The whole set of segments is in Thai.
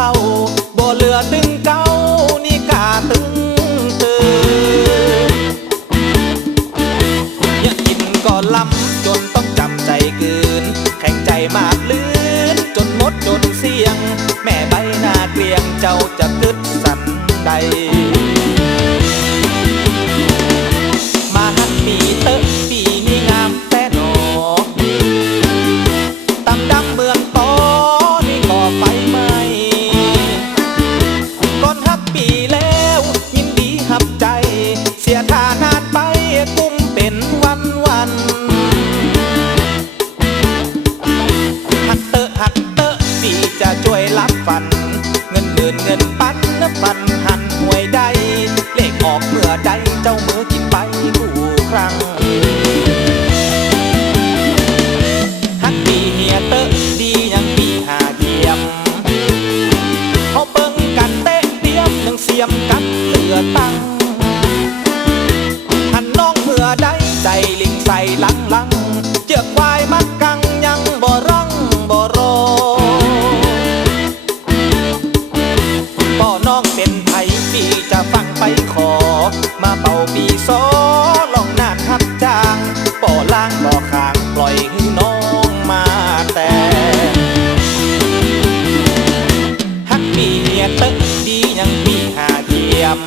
เขาบ่เหลือตึงเก้านี่กาตึงตืออยากกินก็ล้ำจนต้องจำใจกืนแข่งใจมากลื่นจนหมดจนเสี่ยงแม่ใบหน้าเกลียงเจ้าจะกึดสันใดมาหันปีเตอะปีนี้งามแต่หนอตำดำเมืองตอนี่ก่อไฟไหม้ก่อนฮักปีแล้วยินดีหับใจเสียท่านานไปกุ้มเป็นวันหักเตอะปีจะช่วยรับฝันเงินหมื่นเงินปันปันหันหวยใดเลขออกเมื่อใดเจ้ามือกินไปคู่ครั้งฮักปีเฮียเตอะดียังปีหาเกียมเขาเบิ่งกันเตะเตรียมยังเสียมกันเหลือตังหันน้องเมื่อใดใจลิงใส่ลังเจือกควายมักกังยังบ่ร้องบ่รอบ่น้องเป็นไผปีจะฟังไปขอมาเป่าปีซอลองนานทับจางบ่ล้างบ่ขางปล่อยให้น้องมาแต่ฮักปีเฮียเตอะดียังปีหาเกียม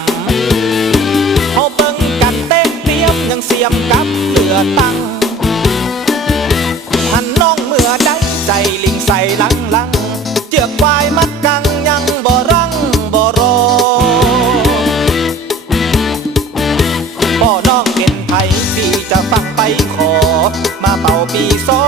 เขาเบิ่งกันเต้เตรียมยังเสียมกับเหลือตังหันน้องเมื่อใดใจลิงใส่ลังเจือกควายมัดกังยังบ่รังบ่รอพ่อน้องเป็นไผพี่จะฟังไปขอมาเป่าปีซอ